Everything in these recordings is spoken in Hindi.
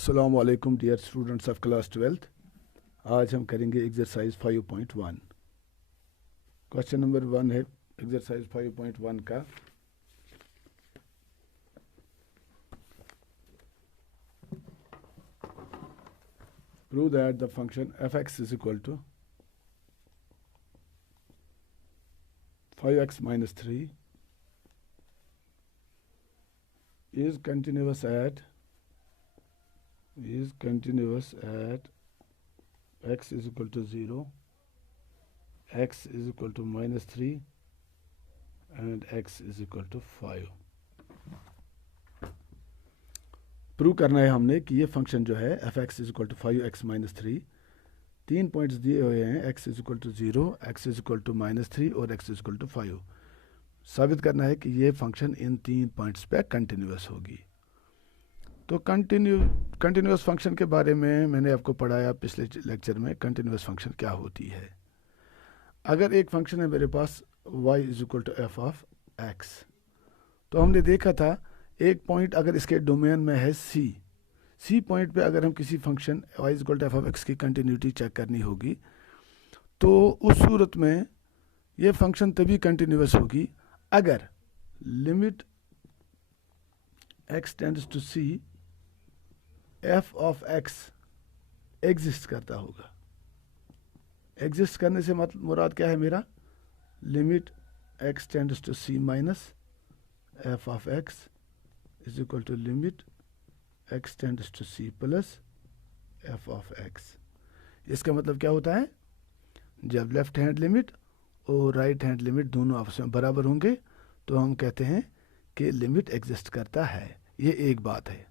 अस्सलाम वालेकुम dear students of class 12th। आज हम करेंगे एक्सरसाइज 5.1। क्वेश्चन नंबर 1 है एक्सरसाइज 5.1 का। Prove that the function f(x) is equal to 5x minus 3 is continuous at x is equal to 0, x is equal to minus 3 and x is equal to 5। Prove करना है हमने कि ये फंक्शन जो है f(x) is equal to 5x minus 3, 3 points दिए हुए हैं, x is equal to 0, x is equal to minus 3 और x is equal to 5। साबित करना है कि ये फंक्शन इन 3 पॉइंट्स पे कंटिन्यूअस होगी। तो कंटिन्यूअस फंक्शन के बारे में मैंने आपको पढ़ाया पिछले लेक्चर में। कंटिन्यूअस फंक्शन क्या होती है? अगर एक फंक्शन है मेरे पास y is equal to f of x, तो हमने देखा था एक पॉइंट अगर इसके डोमेन में है सी पॉइंट पे अगर हम किसी function y is equal to f of x की कंटिन्यूटी चेक करनी होगी, तो उस सूरत में ये फंक्शन तभी कंटिन्यूअस होगी अगर limit x tends to c f of x exist करता होगा। एग्जिस्ट करने से मतलब मुराद क्या है मेरा? Limit x tends to c minus f of x is equal to limit x tends to c plus f of x। इसका मतलब क्या होता है? जब लेफ्ट हैंड लिमिट और राइट हैंड लिमिट दोनों आपस में बराबर होंगे तो हम कहते हैं कि लिमिट एग्जिस्ट करता है। ये एक बात है,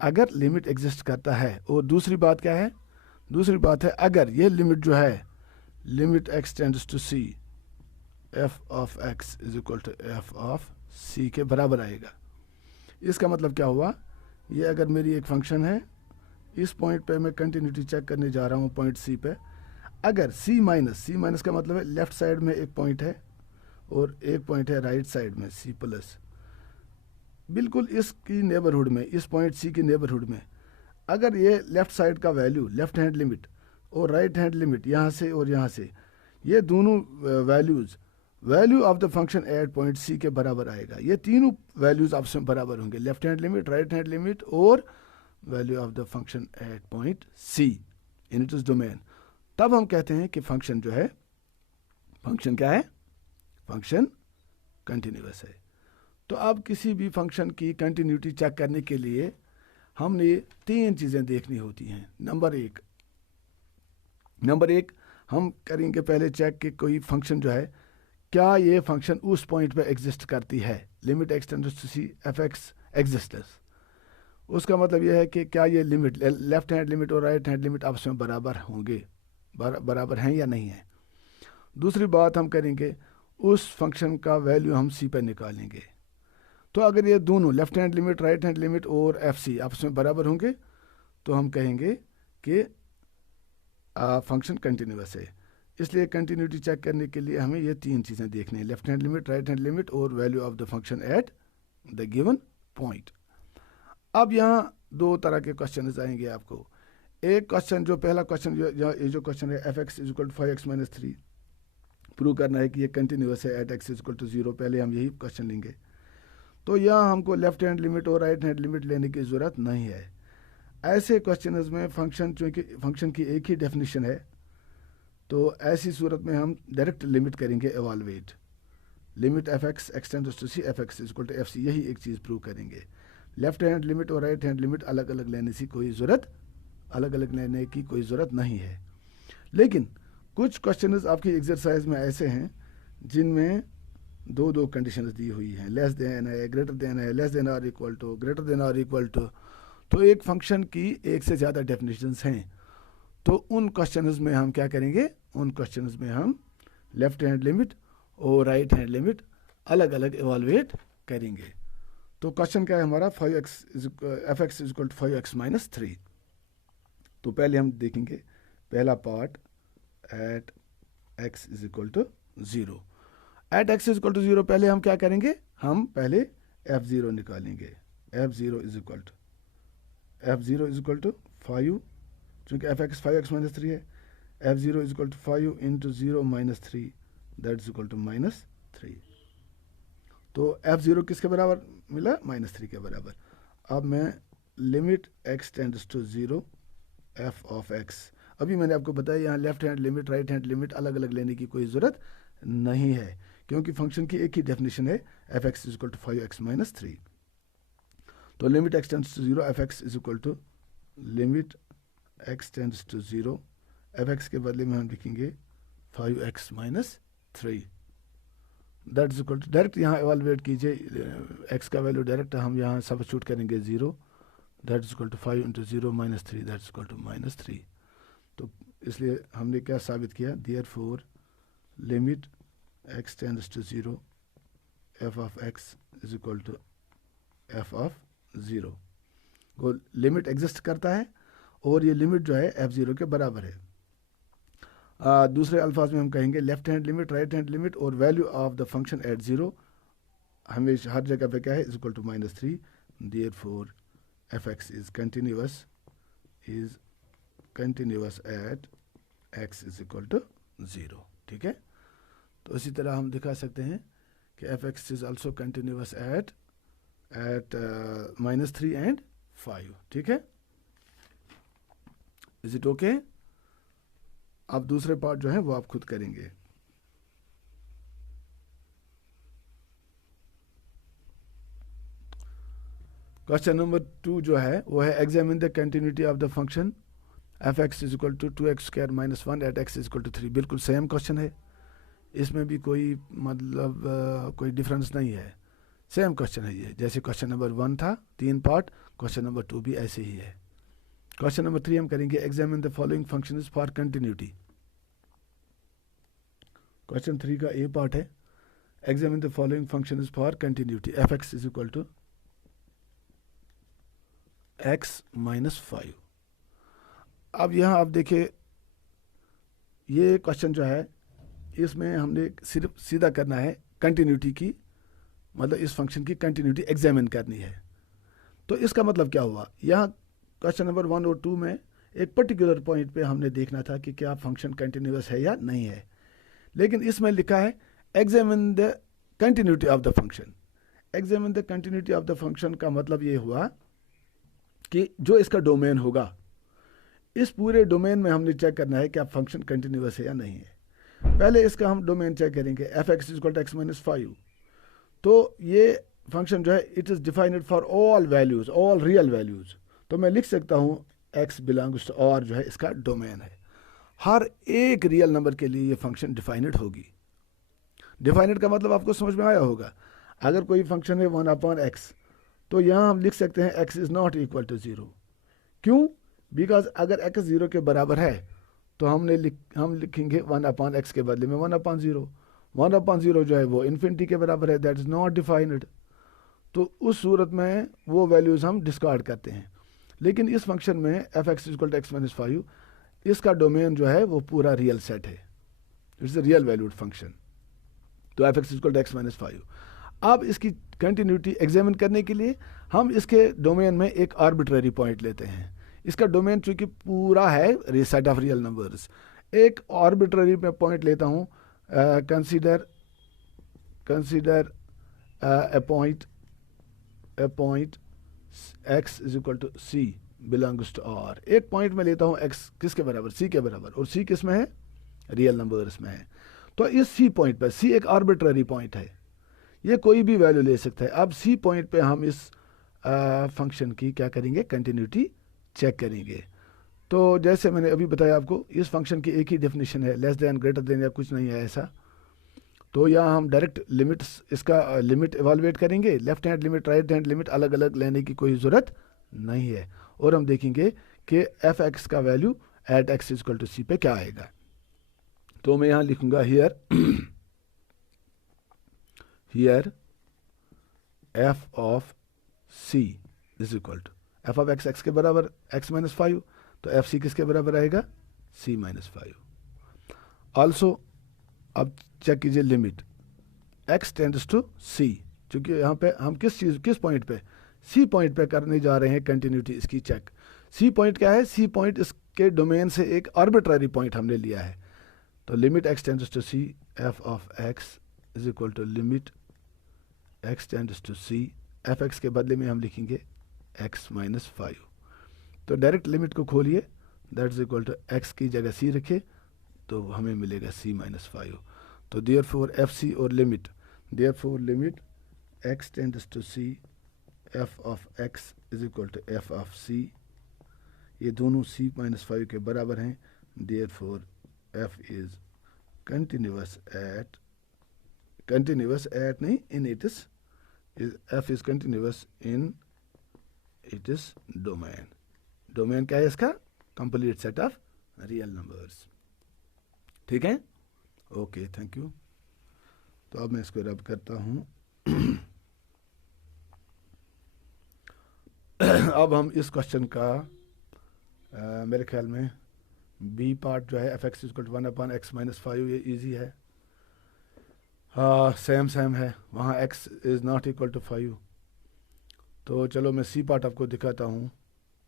अगर लिमिट एग्जिस्ट करता है। और दूसरी बात क्या है? दूसरी बात है अगर ये लिमिट जो है limit x tends to c f of x is equal to f of c के बराबर आएगा। इसका मतलब क्या हुआ? ये अगर मेरी एक फंक्शन है, इस पॉइंट पे मैं कंटिन्यूटी चेक करने जा रहा हूँ पॉइंट c पे। अगर c माइनस का मतलब है लेफ्ट साइड में एक पॉइंट है और एक पॉइंट है राइट साइड में c प्लस, बिल्कुल इसकी नेबरहुड में, इस पॉइंट सी की नेबरहुड में अगर ये लेफ्ट साइड का वैल्यू लेफ्ट हैंड लिमिट और राइट हैंड लिमिट यहाँ से और यहाँ से, ये दोनों value of the function at point c के बराबर आएगा। ये तीनों वैल्यूज आपस में बराबर होंगे, left hand limit, right hand limit और value of the function at point c in it is domain. तब हम कहते हैं कि फंक्शन जो है, फंक्शन क्या है? फंक्शन कंटिन्यूअस है। तो अब किसी भी फंक्शन की कंटिन्यूटी चेक करने के लिए हमने 3 चीज़ें देखनी होती हैं। नंबर एक हम करेंगे पहले चेक कि कोई फंक्शन जो है क्या ये फंक्शन उस पॉइंट पे एग्जिस्ट करती है। Limit x tends to c f x existence, उसका मतलब यह है कि क्या ये लिमिट लेफ्ट हैंड लिमिट और राइट हैंड लिमिट आपस में बराबर होंगे, बराबर हैं या नहीं है। दूसरी बात हम करेंगे उस फंक्शन का वैल्यू हम c पे निकालेंगे। तो अगर ये दोनों left hand limit, right hand limit और एफ सी आपस में बराबर होंगे तो हम कहेंगे कि फंक्शन कंटिन्यूअस है। इसलिए कंटिन्यूटी चेक करने के लिए हमें ये 3 चीज़ें देखनी है, left hand limit, right hand limit और value of the function at the given point. अब यहाँ 2 तरह के क्वेश्चन आएंगे आपको। एक क्वेश्चन, जो पहला क्वेश्चन जो क्वेश्चन है f x is equal to 5x minus 3, prove करना है कि ये कंटिन्यूअस है at x is equal to 0। पहले हम यही क्वेश्चन लेंगे। तो यहाँ हमको लेफ्ट हैंड लिमिट और राइट हैंड लिमिट लेने की ज़रूरत नहीं है। ऐसे क्वेश्चंस में फंक्शन, चूँकि फंक्शन की एक ही डेफिनेशन है, तो ऐसी सूरत में हम डायरेक्ट लिमिट करेंगे, evaluate limit f x extends to c f x is equal to f c. यही एक चीज़ प्रूव करेंगे। लेफ्ट हैंड लिमिट और राइट हैंड लिमिट अलग अलग लेने की कोई ज़रूरत नहीं है। लेकिन कुछ क्वेश्चंस आपकी एक्सरसाइज में ऐसे हैं जिनमें 2 कंडीशंस दी हुई हैं, लेस देन है, ग्रेटर देन है, लेस देन और इक्वल टू, ग्रेटर देन और इक्वल टू। तो एक फंक्शन की एक से ज़्यादा डेफिनेशंस हैं। तो उन क्वेश्चंस में हम क्या करेंगे? उन क्वेश्चंस में हम लेफ्ट हैंड लिमिट और राइट हैंड लिमिट अलग अलग एवालुएट करेंगे। तो क्वेश्चन क्या है हमारा? F x is equal to 5x minus 3। तो पहले हम देखेंगे पहला part at x is equal to 0। At x is equal to 0 पहले हम क्या करेंगे? हम पहले f0 निकालेंगे। f0 is equal to f0 is equal to 5, चूँकि एफ एक्स 5x माइनस 3 है, f0 is equal to 5 into 0 minus 3 that is equal to -3। तो f0 किसके बराबर मिला? -3 के बराबर। अब मैं limit x tends to 0 f of x, अभी मैंने आपको बताया यहाँ left hand limit right hand limit अलग अलग लेने की कोई ज़रूरत नहीं है, क्योंकि फंक्शन की एक ही डेफिनेशन है f x is equal to 5x minus 3। तो limit x tends to 0 f x is equal to limit x tends to 0 f x के बदले में हम लिखेंगे 5x minus 3 that is equal to, direct यहाँ एवेलुएट कीजिए x का वैल्यू डायरेक्ट हम यहाँ सब्स्टिट्यूट करेंगे 0, that is equal to 5 into 0 minus 3 that is equal to -3। तो इसलिए हमने क्या साबित किया? Therefore limit x tends to 0 f of x is equal to f of 0। वो लिमिट एग्जिस्ट करता है और ये लिमिट जो है f0 के बराबर है। दूसरे अल्फाज में हम कहेंगे left hand limit right hand limit और value of the function at 0 हमेशा हर जगह पे क्या है? Is equal to -3। Therefore f x is continuous at x is equal to 0। ठीक है, तो इसी तरह हम दिखा सकते हैं कि f x is also continuous at -3 and 5। ठीक है, इज इट ओके? अब दूसरे पार्ट जो है वो आप खुद करेंगे। क्वेश्चन नंबर 2 जो है वो है examine the continuity of the function f x is equal to 2x² minus 1 at x is equal to 3। बिल्कुल सेम क्वेश्चन है, इसमें भी कोई मतलब कोई डिफरेंस नहीं है, सेम क्वेश्चन है ये। जैसे क्वेश्चन नंबर 1 था 3 पार्ट, क्वेश्चन नंबर 2 भी ऐसे ही है। क्वेश्चन नंबर 3 हम करेंगे examine the following functions for continuity. Question 3 का ए पार्ट है examine the following functions for continuity f x is equal to x minus 5। अब यहाँ आप देखिए ये क्वेश्चन जो है इसमें हमने सिर्फ सीधा करना है कंटिन्यूटी की, मतलब इस फंक्शन की कंटिन्यूटी एग्जामिन करनी है। तो इसका मतलब क्या हुआ? यहाँ क्वेश्चन नंबर 1 और 2 में एक पर्टिकुलर पॉइंट पे हमने देखना था कि क्या फंक्शन कंटिन्यूअस है या नहीं है, लेकिन इसमें लिखा है examine the continuity of the function. Examine the continuity of the function का मतलब ये हुआ कि जो इसका डोमेन होगा, इस पूरे डोमेन में हमने चेक करना है कि आप फंक्शन कंटिन्यूअस है या नहीं है। पहले इसका हम डोमेन चेक करेंगे f x is equal to x minus 5। तो ये फंक्शन जो है it is defined for all values, all real values. तो मैं लिख सकता हूँ x बिलोंग्स टू और जो है इसका डोमेन है, हर एक रियल नंबर के लिए ये फंक्शन डिफाइंड होगी। डिफाइंड का मतलब आपको समझ में आया होगा। अगर कोई फंक्शन है 1/x, तो यहाँ हम लिख सकते हैं x is not equal to 0। क्यों? बिकॉज अगर x 0 के बराबर है तो हम लिखेंगे 1/x के बदले में 1/0। 1/0 जो है वो इन्फिनिटी के बराबर है, दैट इज़ नॉट डिफाइंड। तो उस सूरत में वो वैल्यूज़ हम डिस्कार्ड करते हैं। लेकिन इस फंक्शन में f x equal to x minus 5 इसका डोमेन जो है वो पूरा रियल सेट है, it's a real valued function. तो f x equal to x minus 5। अब इसकी कंटिन्यूटी एग्जामिन करने के लिए हम इसके डोमेन में एक आर्बिट्ररी पॉइंट लेते हैं। इसका डोमेन चूंकि पूरा है सेट ऑफ रियल नंबर्स, एक आर्बिट्ररी में पॉइंट लेता हूँ। Consider a point x is equal to c belongs to r। एक पॉइंट में लेता हूँ x किसके बराबर? c के बराबर, और c किस में है? रियल नंबर्स में है। तो इस c पॉइंट पर, c एक आर्बिट्ररी पॉइंट है, ये कोई भी वैल्यू ले सकता है। अब c पॉइंट पे हम इस फंक्शन की क्या करेंगे? कंटिन्यूटी चेक करेंगे। तो जैसे मैंने अभी बताया आपको, इस फंक्शन की एक ही डेफिनेशन है, लेस देन ग्रेटर देन या कुछ नहीं है ऐसा। तो यहाँ हम डायरेक्ट इसका लिमिट इवाल्युएट करेंगे, left hand limit right hand limit अलग अलग लेने की कोई ज़रूरत नहीं है। और हम देखेंगे कि एफ एक्स का value at x equal to c पे क्या आएगा। तो मैं यहाँ लिखूंगा here f of c is equal to f of x के बराबर x माइनस 5, तो एफ सी किसके बराबर आएगा? c minus 5। ऑल्सो अब चेक कीजिए limit x tends to c, क्योंकि यहाँ पे हम किस पॉइंट पे? सी पॉइंट पे करने जा रहे हैं कंटिन्यूटी इसकी चेक। सी पॉइंट क्या है? सी पॉइंट इसके डोमेन से एक आर्बिट्ररी पॉइंट हमने लिया है। तो limit x tends to c f of x is equal to limit x tends to c, f x के बदले में हम लिखेंगे एक्स माइनस 5। तो डायरेक्ट लिमिट को खोलिए, that is equal to x की जगह सी रखे तो हमें मिलेगा सी माइनस 5। तो देयरफॉर एफ सी और limit, therefore limit x tends to c f of x is equal to f of c, ये दोनों सी माइनस 5 के बराबर हैं। Therefore f is continuous at, continuous at नहीं, in it is, f is continuous in it is domain. Domain क्या है इसका? Complete set of real numbers. ठीक है, ओके, थैंक यू। तो अब मैं इसको रब करता हूं। अब हम इस क्वेश्चन का मेरे ख्याल में बी पार्ट जो है f x equal to 1/x minus 5, ये इजी है। हाँ, सेम है, वहाँ x is not equal to 5। तो चलो मैं सी पार्ट आपको दिखाता हूँ।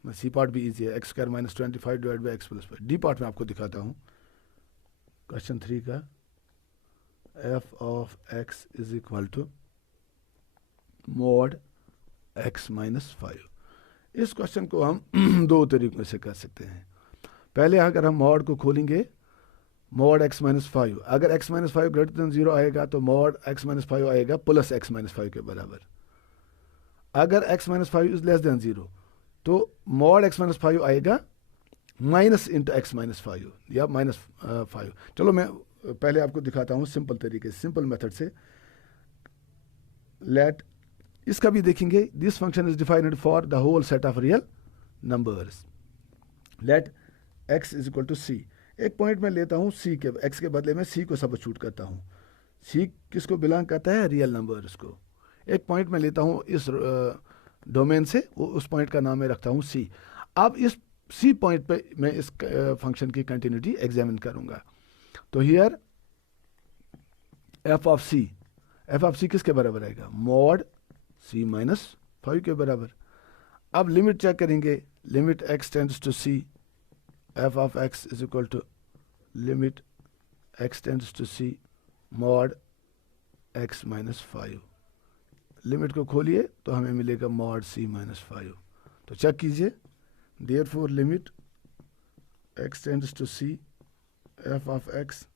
मैं सी पार्ट भी इजी है, x square minus 25 divide by x plus 5। D part में आपको दिखाता हूँ क्वेश्चन 3 का। F of x is equal to mod x minus 5। इस क्वेश्चन को हम दो तरीकों से कर सकते हैं। पहले अगर हम मॉड को खोलेंगे, मॉड एक्स माइनस 5, अगर एक्स माइनस 5 ग्रेटर देन 0 आएगा तो मॉड एक्स माइनस 5 आएगा प्लस एक्स माइनस 5 के बराबर। अगर x minus 5 is less than 0 तो मॉड एक्स माइनस 5 आएगा माइनस इंटू एक्स माइनस 5 या माइनस 5। चलो मैं पहले आपको दिखाता हूँ सिंपल तरीके से, सिंपल मेथड से। लेट, इसका भी देखेंगे, this function is defined for the whole set of real numbers. Let x is equal to c, एक पॉइंट में लेता हूँ सी के, एक्स के बदले में सी को सबस्टिट्यूट करता हूँ। सी किसको बिलोंग करता है? रियल नंबर्स को। एक पॉइंट में लेता हूँ इस डोमेन से, वो उस पॉइंट का नाम मैं रखता हूँ सी। अब इस सी पॉइंट पे मैं इस फंक्शन की कंटिन्यूटी एग्जामिन करूँगा। तो here f of c, f of c किसके बराबर आएगा? मॉड सी माइनस 5 के बराबर। अब लिमिट चेक करेंगे, limit x tends to c f of x is equal to limit x tends to c mod x minus 5। Limit को खोलिए तो हमें मिलेगा मॉड सी माइनस 5। तो चेक कीजिए, therefore limit x tends to c f of x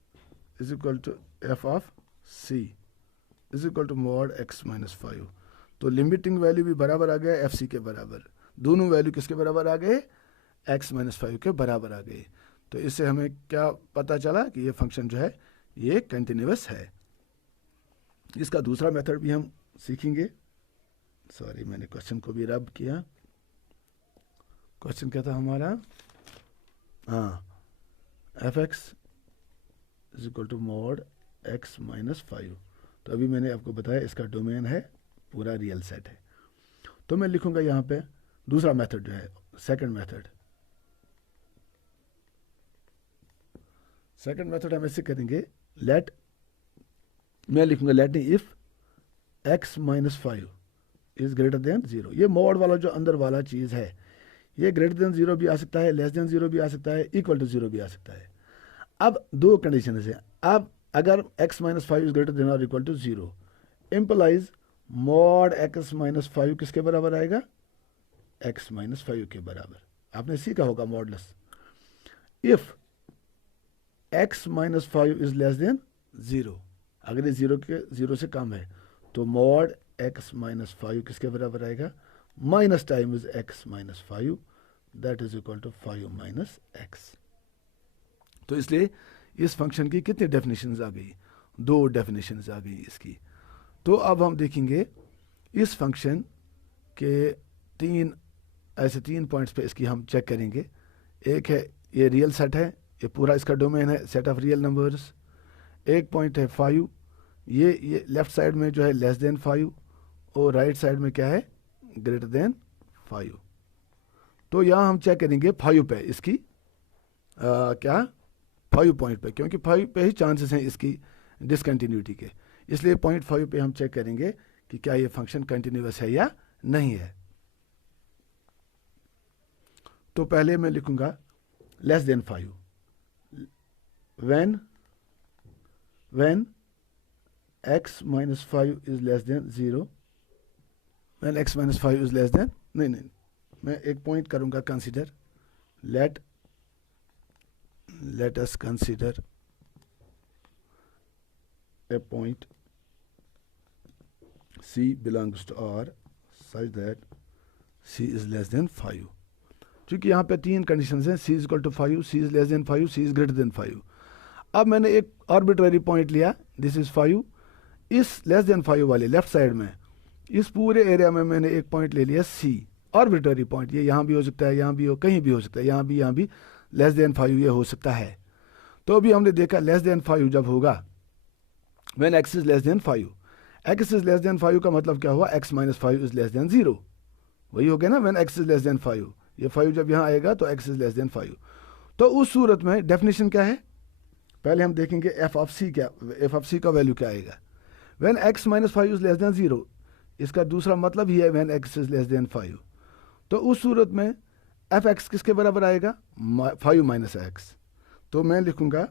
is equal to f of c is equal to mod x minus 5। तो लिमिटिंग वैल्यू भी बराबर आ गया एफ सी के बराबर, दोनों वैल्यू किसके बराबर आ गए? एक्स माइनस 5 के बराबर आ गए। तो इससे हमें क्या पता चला कि ये फंक्शन जो है ये कंटिन्यूअस है। इसका दूसरा मेथड भी हम सीखेंगे। सॉरी, मैंने क्वेश्चन को भी रब किया। क्वेश्चन क्या था हमारा? हाँ, f x is equal to mod x minus 5। तो अभी मैंने आपको बताया इसका डोमेन है पूरा रियल सेट है। तो मैं लिखूंगा यहाँ पे दूसरा मेथड जो है, सेकंड मेथड। सेकंड मेथड हम ऐसे करेंगे, लेट, मैं लिखूंगा let if x minus 5 is greater than 0। ये मॉड वाला जो अंदर वाला चीज़ है, ये ग्रेटर देन 0 भी आ सकता है, लेस देन 0 भी आ सकता है, इक्वल टू 0 भी आ सकता है। अब दो कंडीशन है। अब अगर x minus 5 is greater than और equal to 0 implies mod x minus 5 किसके बराबर आएगा? x माइनस 5 के बराबर। आपने सीखा होगा modulus. If x minus 5 is less than 0, अगर ये 0 से कम है तो मॉड x माइनस 5 किसके बराबर आएगा? Minus time is x minus 5, that is equal to 5 minus x। तो इसलिए इस फंक्शन की कितनी डेफिनेशंस आ गई? दो डेफिनेशंस आ गई इसकी। तो अब हम देखेंगे इस फंक्शन के तीन पॉइंट्स पे इसकी हम चेक करेंगे। एक है ये रियल सेट है, ये पूरा इसका डोमेन है सेट ऑफ रियल नंबर्स। एक पॉइंट है 5, ये लेफ्ट साइड में जो है लेस देन 5 और राइट साइड में क्या है? Greater than 5। तो यहाँ हम चेक करेंगे 5 पे इसकी क्या 5 पॉइंट पे, क्योंकि 5 पे ही चांसेस हैं इसकी डिसकंटिन्यूटी के, इसलिए 0.5 पे हम चेक करेंगे कि क्या ये फंक्शन कंटिन्यूअस है या नहीं है। तो पहले मैं लिखूंगा less than 5, when x minus 5 is less than 0, when x minus 5 is less than, नहीं मैं एक पॉइंट करूंगा consider, let us consider a point C belongs to R such that C is less than 5. क्योंकि यहाँ पे 3 कंडीशंस हैं, C is equal to 5, C is less than 5, C is greater than 5. अब मैंने एक आर्बिट्ररी पॉइंट लिया, दिस इज 5, इस लेस देन 5 वाले लेफ्ट साइड में इस पूरे एरिया में मैंने एक पॉइंट ले लिया C, आर्बिट्ररी पॉइंट, ये यहाँ भी हो सकता है, यहाँ भी हो, कहीं भी हो सकता है, यहाँ भी लेस देन 5 ये हो सकता है। तो अभी हमने देखा लेस देन 5 जब होगा when x is less than 5, x is less than 5 का मतलब क्या हुआ, x minus 5 is less than 0, वही हो गया ना, when x is less than 5, ये 5 जब यहाँ आएगा तो x इज लेस देन 5। तो उस सूरत में डेफिनेशन क्या है, पहले हम देखेंगे f ऑफ c का वैल्यू क्या आएगा, when x minus 5 is less than 0, इसका दूसरा मतलब ही है when x is less than 5। तो उस सूरत में f(x) किसके बराबर आएगा, 5 माइनस x। तो मैं लिखूंगा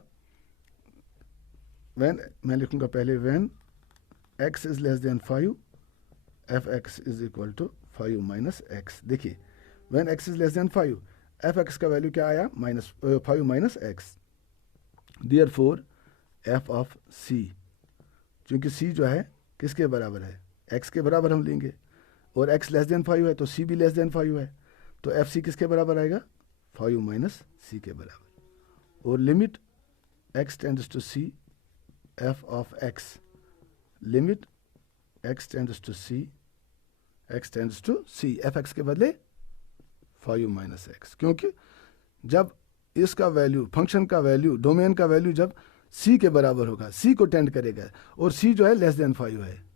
पहले when x is less than 5, f(x) is equal to 5 minus x। देखिए when x is less than 5, f(x) का वैल्यू क्या आया, 5 minus x। Therefore f of c, क्योंकि c जो है किसके बराबर है, x के बराबर हम लेंगे, और x लेस देन 5 है तो c भी लेस देन 5 है, तो एफ सी किसके बराबर आएगा, 5 माइनस सी के बराबर। और limit x tends to c, f of x, limit x tends to c, x tends to c, f(x) के बदले 5 माइनस x, क्योंकि जब इसका वैल्यू, फंक्शन का वैल्यू, डोमेन का वैल्यू जब c के बराबर होगा, c को टेंड करेगा, और c जो है लेस देन 5 है।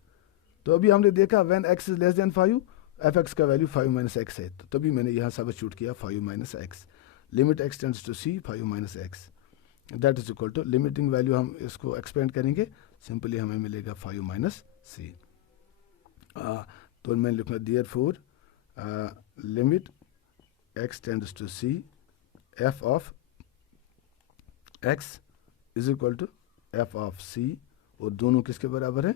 तो अभी हमने देखा when x is less than 5, f(x) का वैल्यू 5 माइनस x है, तो तभी मैंने यहाँ सब्स्टिट्यूट किया 5 minus x। Limit x tends to c, 5 minus x, that is equal to, limiting value हम इसको एक्सपेंड करेंगे, सिंपली हमें मिलेगा 5 माइनस c। तो मैं लिखूँगा therefore limit x tends to c, f of x is equal to f of c, और दोनों किसके बराबर है,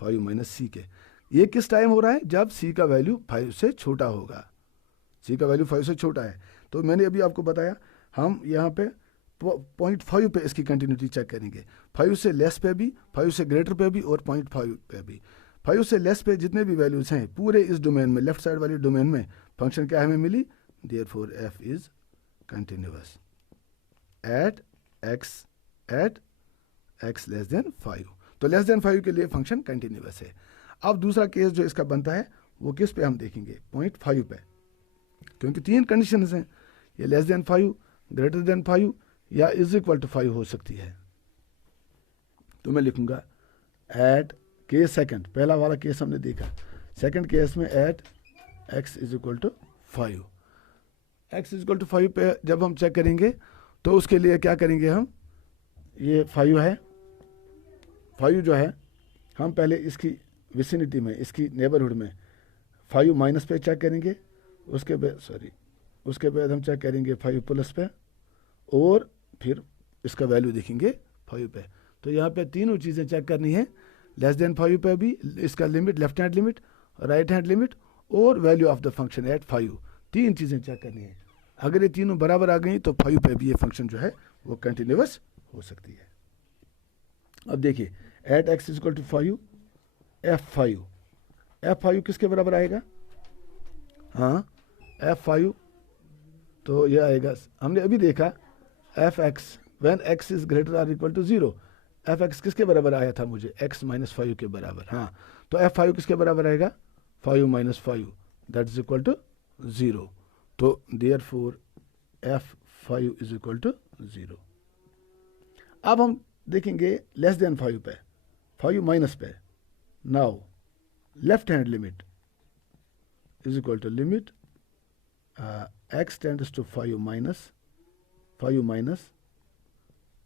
5 माइनस c के। ये किस टाइम हो रहा है, जब c का वैल्यू 5 से छोटा होगा, c का वैल्यू 5 से छोटा है। तो मैंने अभी आपको बताया हम यहाँ पे 0.5 पे इसकी कंटिन्यूटी चेक करेंगे, 5 से लेस पे भी, 5 से ग्रेटर पे भी, और 0.5 पे भी। 5 से लेस पे जितने भी वैल्यूज हैं पूरे इस डोमेन में, लेफ्ट साइड वाले डोमेन में, फंक्शन क्या हमें मिली, therefore f is continuous at x less than 5। तो लेस देन 5 के लिए फंक्शन कंटिन्यूअस है। अब दूसरा केस जो इसका बनता है वो किस पे हम देखेंगे, 0.5 पे, क्योंकि 3 कंडीशंस हैं, ये लेस देन 5, ग्रेटर देन 5 या इज इक्वल टू 5 हो सकती है। तो मैं लिखूंगा एट केस सेकंड, पहला वाला केस हमने देखा, सेकंड केस में at x is equal to 5, x is equal to 5 पे जब हम चेक करेंगे तो उसके लिए क्या करेंगे हम, ये 5 है, 5 जो है हम पहले इसकी विसिनिटी में, इसकी नेबरहुड में 5 माइनस पे चेक करेंगे, उसके बाद हम चेक करेंगे 5 प्लस पे, और फिर इसका वैल्यू देखेंगे 5 पे। तो यहाँ पे तीनों चीज़ें चेक करनी है, लेस देन 5 पे भी इसका limit, left hand limit, right hand limit, और value of the function at 5, 3 चीज़ें चेक करनी है। अगर ये तीनों बराबर आ गई तो 5 पे भी ये फंक्शन जो है वो कंटिन्यूअस हो सकती है। अब देखिए at x is equal to 5, f5 किसके बराबर आएगा, हाँ f5, तो ये आएगा, हमने अभी देखा f(x) when x is greater or equal to 0, f(x) किसके बराबर आया था मुझे, x माइनस 5 के बराबर, हाँ, तो f5 किसके बराबर आएगा, 5 minus 5, that is equal to 0। तो therefore f5 is equal to 0। अब हम देखेंगे लेस देन 5 पे, 5 माइनस पे, now left hand limit is equal to limit x tends to 5 minus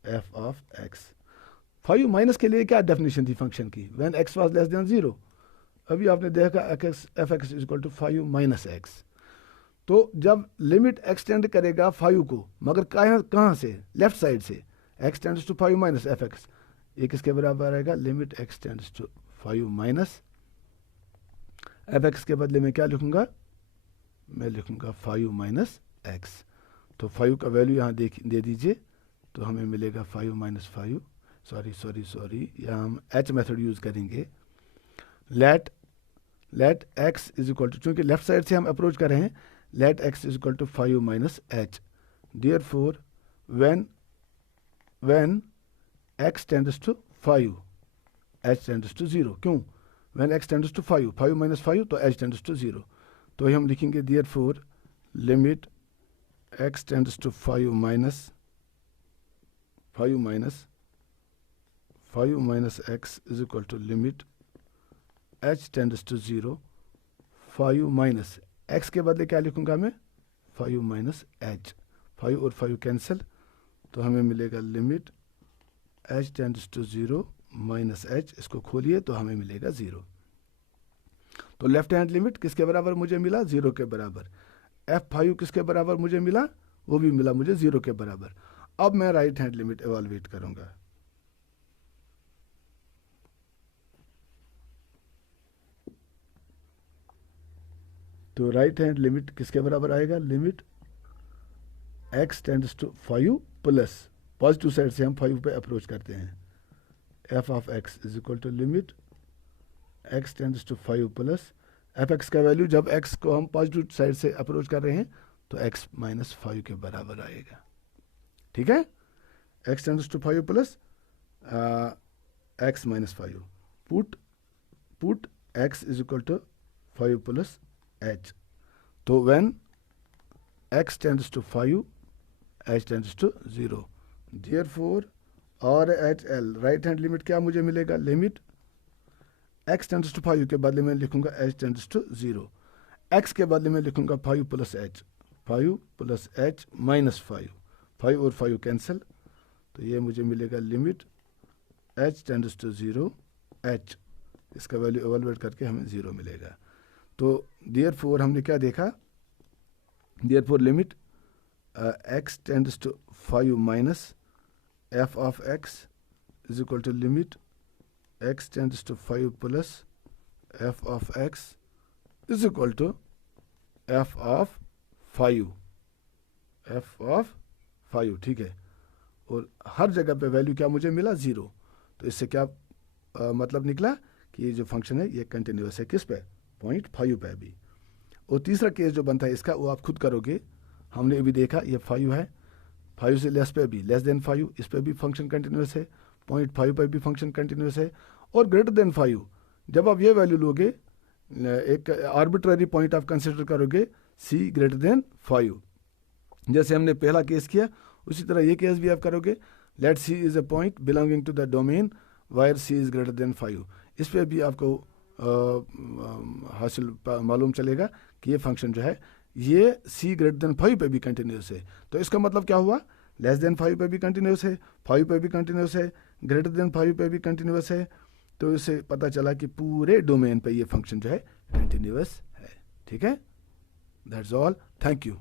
f of x। 5 minus के लिए क्या डेफिनेशन थी फंक्शन की, when x was less than 0। अभी आपने देखा f(x) is equal to 5 minus x, तो जब लिमिट एक्सटेंड करेगा 5 को, मगर कहाँ से, लेफ्ट साइड से, x tends to 5 minus f x, ये किसके बराबर आएगा, limit x tends to 5 minus f x के बदले में क्या लिखूंगा, मैं लिखूंगा 5 माइनस एक्स। तो 5 का वैल्यू यहाँ दे दीजिए, तो हमें मिलेगा 5 माइनस 5, सॉरी यहाँ हम h मेथड यूज़ करेंगे। Let x is equal to, चूँकि लेफ्ट साइड से हम अप्रोच कर रहे हैं, let x is equal to 5 minus h। Therefore when x tends to 5, h tends to 0। क्यों, when x tends to 5 minus 5, तो h टेंड्स टू 0। तो हम लिखेंगे therefore limit x tends to 5 minus x is equal to limit h tends to 0, 5 minus x के बदले क्या लिखूंगा मैं, 5 माइनस h, 5 और 5 कैंसिल, तो हमें मिलेगा limit h tends to 0 minus h, इसको खोलिए तो हमें मिलेगा 0। तो लेफ्ट हैंड लिमिट किसके बराबर मुझे मिला, 0 के बराबर। f5 किसके बराबर मुझे मिला, वो भी मिला मुझे 0 के बराबर। अब मैं राइट हैंड लिमिट एवेलुएट करूंगा। तो राइट हैंड लिमिट किसके बराबर आएगा, limit x tends to 5 plus, positive side से हम 5 पे अप्रोच करते हैं, f of x is equal to limit x tends to 5 plus f x का वैल्यू, जब x को हम पॉजिटिव साइड से अप्रोच कर रहे हैं तो x माइनस 5 के बराबर आएगा। ठीक है, x tends to 5 plus x minus 5, put x is equal to 5 plus h। तो when x tends to 5, h tends to 0, therefore RHL right hand limit क्या मुझे मिलेगा, लिमिट x टेंड्स टू 5 के बदले में लिखूंगा h टेंड्स टू 0, x के बदले में लिखूंगा 5 plus h, 5 plus h minus 5, 5 और 5 कैंसिल, तो ये मुझे मिलेगा limit h tends to 0 h, इसका वैल्यू एवेलुएट करके हमें 0 मिलेगा। तो देयरफॉर हमने क्या देखा, therefore limit x tends to 5 minus f of x is equal to limit x tends to 5 plus f of x is equal to f of 5। ठीक है, और हर जगह पे वैल्यू क्या मुझे मिला, 0। तो इससे क्या मतलब निकला कि ये जो फंक्शन है ये कंटिन्यूअस है, किस पे, 0.5 पे भी। और तीसरा केस जो बनता है इसका, वो आप खुद करोगे, हमने अभी देखा ये 5 है, 5 से लेस पे भी, लेस देन 5, इस पे भी फंक्शन कंटिन्यूअस है, 0.5 पे भी फंक्शन कंटिन्यूअस है, और ग्रेटर देन 5 जब आप ये वैल्यू लोगे, एक आर्बिट्ररी पॉइंट आप कंसिडर करोगे c ग्रेटर देन 5, जैसे हमने पहला केस किया उसी तरह ये केस भी आप करोगे। Let c is a point belonging to the domain where c is greater than 5, इस पे भी आपको हासिल मालूम चलेगा कि ये फंक्शन जो है ये c ग्रेटर देन 5 पे भी कंटिन्यूस है। तो इसका मतलब क्या हुआ, लेस देन 5 पे भी कंटिन्यूस है, 5 पे भी कंटिन्यूस है, ग्रेटर देन 5 पे भी कंटिन्यूस है। तो इससे पता चला कि पूरे डोमेन पे ये फंक्शन जो है कंटिन्यूस है। ठीक है, दैट्स ऑल, थैंक यू।